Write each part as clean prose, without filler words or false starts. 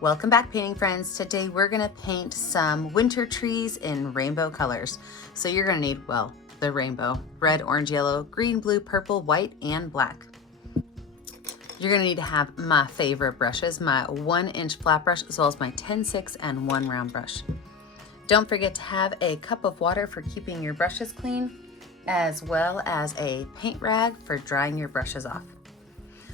Welcome back, painting friends. Today we're gonna paint some winter trees in rainbow colors. So you're gonna need, well, the rainbow: red, orange, yellow, green, blue, purple, white, and black. You're gonna need to have my favorite brushes, my 1-inch flat brush, as well as my 10-6 and 1 round brush. Don't forget to have a cup of water for keeping your brushes clean, as well as a paint rag for drying your brushes off.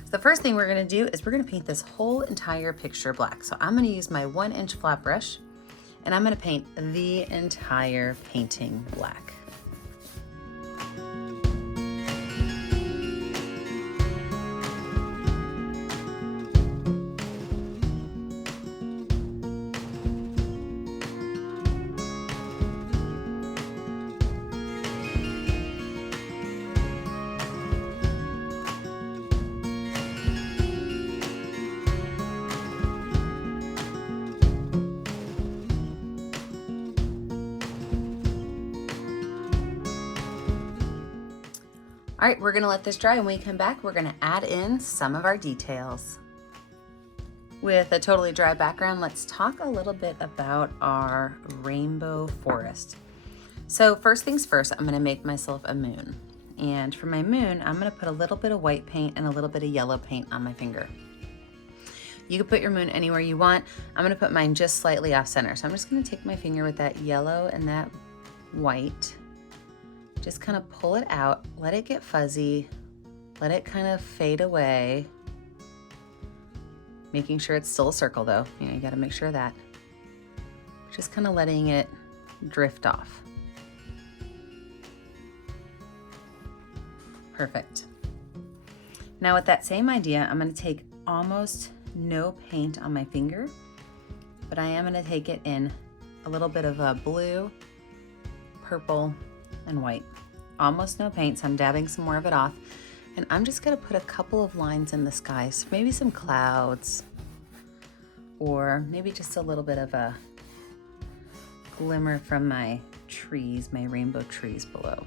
So the first thing we're gonna do is we're gonna paint this whole entire picture black. So I'm gonna use my 1-inch flat brush and I'm gonna paint the entire painting black. All right, we're gonna let this dry, and when we come back, we're gonna add in some of our details. With a totally dry background, let's talk a little bit about our rainbow forest. So first things first, I'm gonna make myself a moon. And for my moon, I'm gonna put a little bit of white paint and a little bit of yellow paint on my finger. You can put your moon anywhere you want. I'm gonna put mine just slightly off center. So I'm just gonna take my finger with that yellow and that white, just kind of pull it out, let it get fuzzy, let it kind of fade away. Making sure it's still a circle though. You gotta make sure of that. Just kind of letting it drift off. Perfect. Now with that same idea, I'm gonna take almost no paint on my finger, but I am gonna take it in a little bit of a blue, purple, and white. Almost no paint, so I'm dabbing some more of it off. And I'm just gonna put a couple of lines in the sky, so maybe some clouds, or maybe just a little bit of a glimmer from my trees, my rainbow trees below.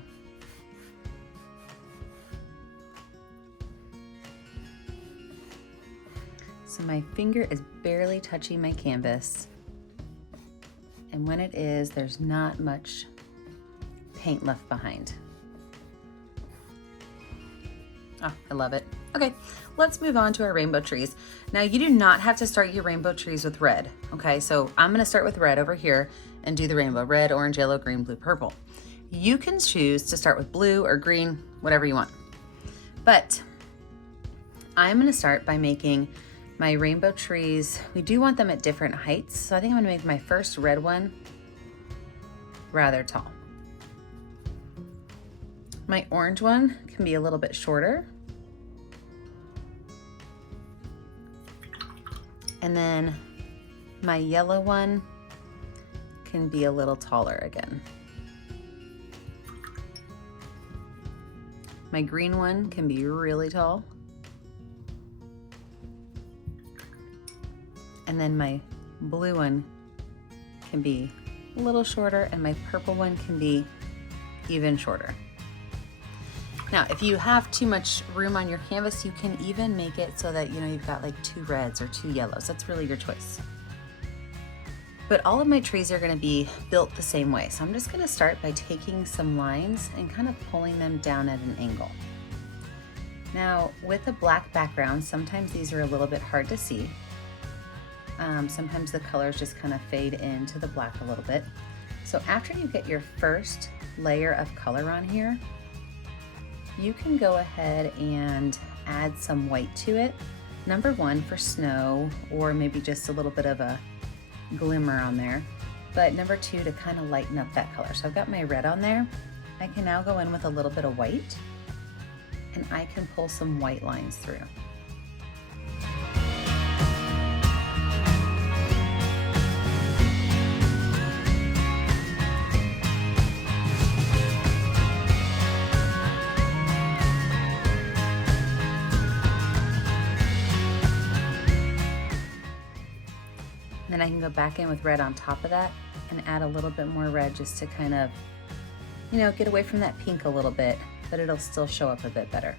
So my finger is barely touching my canvas. And when it is, there's not much paint left behind. Oh, I love it. Okay, let's move on to our rainbow trees. Now you do not have to start your rainbow trees with red, okay? So I'm gonna start with red over here and do the rainbow: red, orange, yellow, green, blue, purple. You can choose to start with blue or green, whatever you want. But I'm gonna start by making my rainbow trees. We do want them at different heights. So I think I'm gonna make my first red one rather tall. My orange one can be a little bit shorter. And then my yellow one can be a little taller again. My green one can be really tall. And then my blue one can be a little shorter, and my purple one can be even shorter. Now, if you have too much room on your canvas, you can even make it so that, you've got like 2 reds or 2 yellows. That's really your choice. But all of my trees are gonna be built the same way. So I'm just gonna start by taking some lines and kind of pulling them down at an angle. Now, with a black background, sometimes these are a little bit hard to see. Sometimes the colors just kind of fade into the black a little bit. So after you get your first layer of color on here, you can go ahead and add some white to it. Number 1 for snow, or maybe just a little bit of a glimmer on there. But number 2 to kind of lighten up that color. So I've got my red on there. I can now go in with a little bit of white, and I can pull some white lines through. Then I can go back in with red on top of that and add a little bit more red just to kind of, get away from that pink a little bit, but it'll still show up a bit better.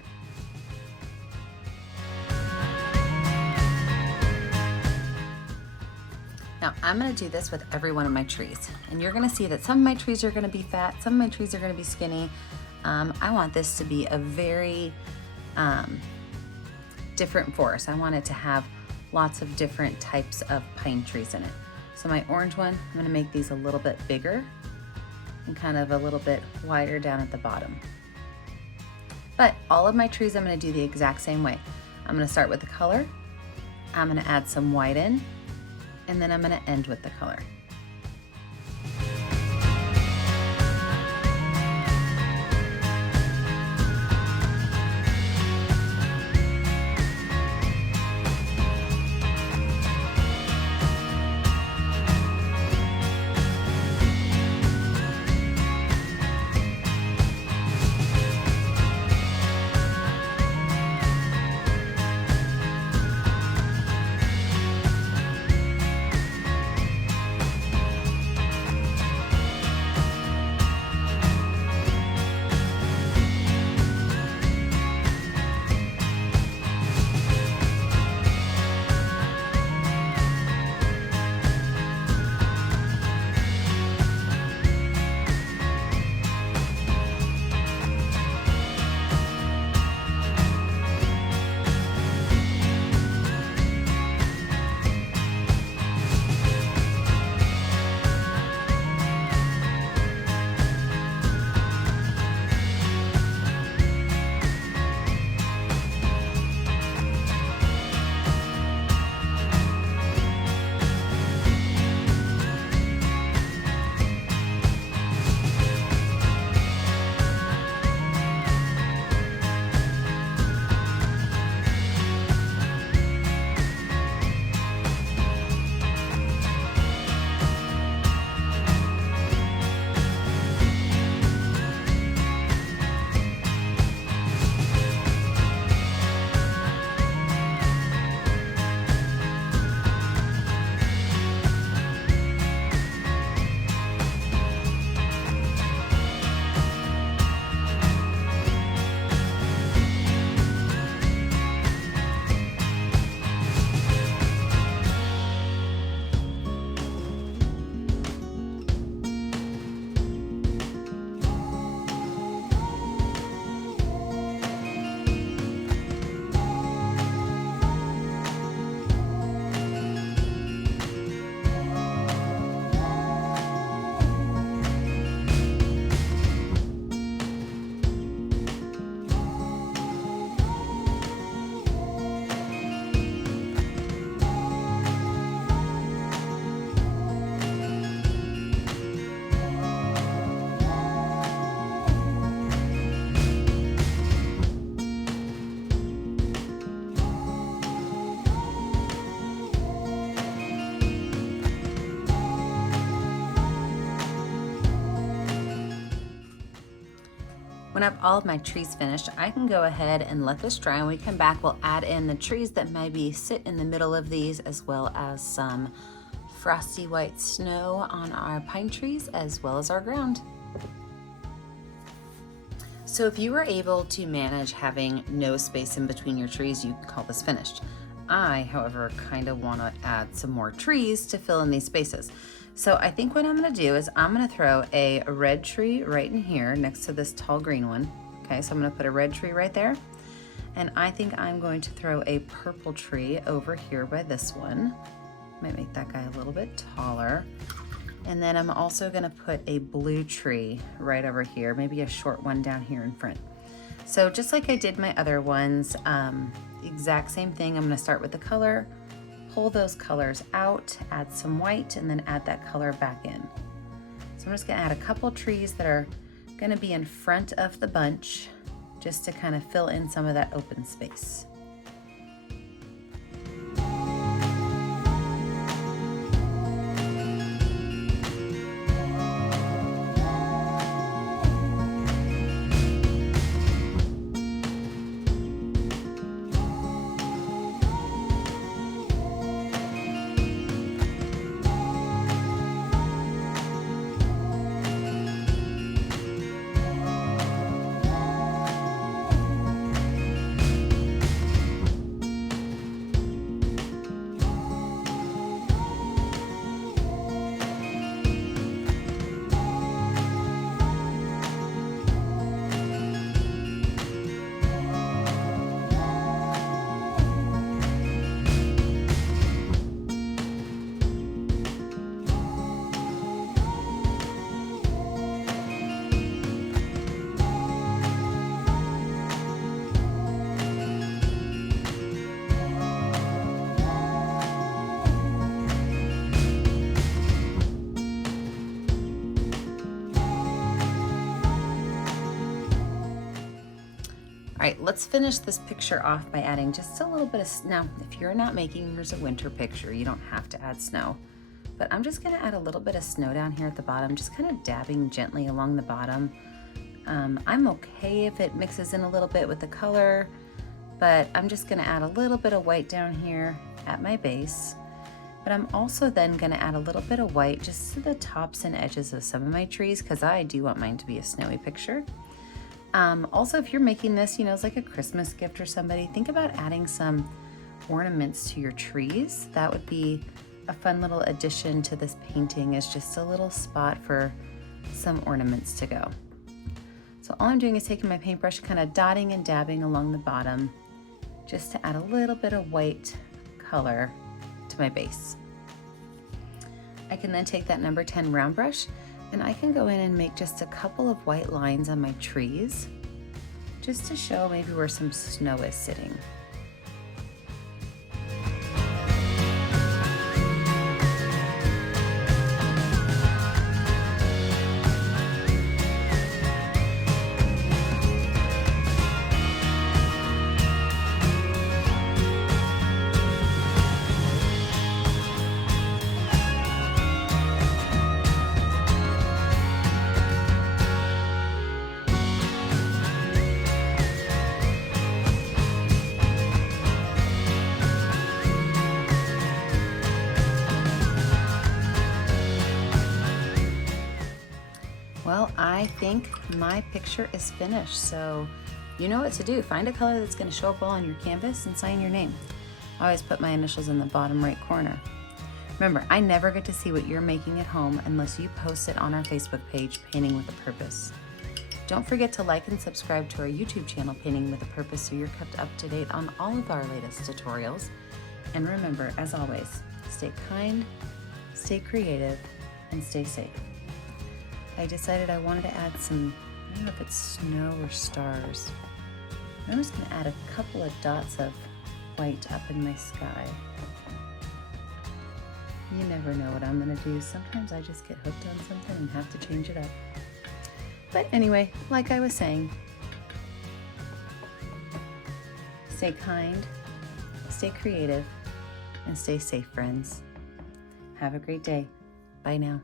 Now I'm gonna do this with every one of my trees, and you're gonna see that some of my trees are gonna be fat, some of my trees are gonna be skinny. I want this to be a very different forest. I want it to have lots of different types of pine trees in it. So my orange one, I'm gonna make these a little bit bigger and kind of a little bit wider down at the bottom. But all of my trees I'm gonna do the exact same way. I'm gonna start with the color, I'm gonna add some white in, and then I'm gonna end with the color. When I have all of my trees finished, I can go ahead and let this dry. When we come back, we'll add in the trees that maybe sit in the middle of these, as well as some frosty white snow on our pine trees, as well as our ground. So if you were able to manage having no space in between your trees, you can call this finished. I, however, kind of want to add some more trees to fill in these spaces. So I think what I'm gonna do is I'm gonna throw a red tree right in here next to this tall green one. Okay, so I'm gonna put a red tree right there. And I think I'm going to throw a purple tree over here by this one. Might make that guy a little bit taller. And then I'm also gonna put a blue tree right over here, maybe a short one down here in front. So just like I did my other ones, exact same thing. I'm gonna start with the color, pull those colors out, add some white, and then add that color back in. So I'm just gonna add a couple trees that are gonna be in front of the bunch, just to kind of fill in some of that open space. All right, let's finish this picture off by adding just a little bit of, now, if you're not making yours a winter picture, you don't have to add snow, but I'm just gonna add a little bit of snow down here at the bottom, just kind of dabbing gently along the bottom. I'm okay if it mixes in a little bit with the color, but I'm just gonna add a little bit of white down here at my base. But I'm also then gonna add a little bit of white just to the tops and edges of some of my trees, because I do want mine to be a snowy picture. Also, if you're making this, you know, as like a Christmas gift or somebody, think about adding some ornaments to your trees. That would be a fun little addition to this painting, is just a little spot for some ornaments to go. So all I'm doing is taking my paintbrush, kind of dotting and dabbing along the bottom, just to add a little bit of white color to my base. I can then take that number 10 round brush and I can go in and make just a couple of white lines on my trees, just to show maybe where some snow is sitting. Well, I think my picture is finished, so you know what to do. Find a color that's going to show up well on your canvas and sign your name. I always put my initials in the bottom right corner. Remember, I never get to see what you're making at home unless you post it on our Facebook page, Painting with a Purpose. Don't forget to like and subscribe to our YouTube channel, Painting with a Purpose, so you're kept up to date on all of our latest tutorials. And remember, as always, stay kind, stay creative, and stay safe. I decided I wanted to add some, I don't know if it's snow or stars. I'm just going to add a couple of dots of white up in my sky. You never know what I'm going to do. Sometimes I just get hooked on something and have to change it up. But anyway, like I was saying, stay kind, stay creative, and stay safe, friends. Have a great day. Bye now.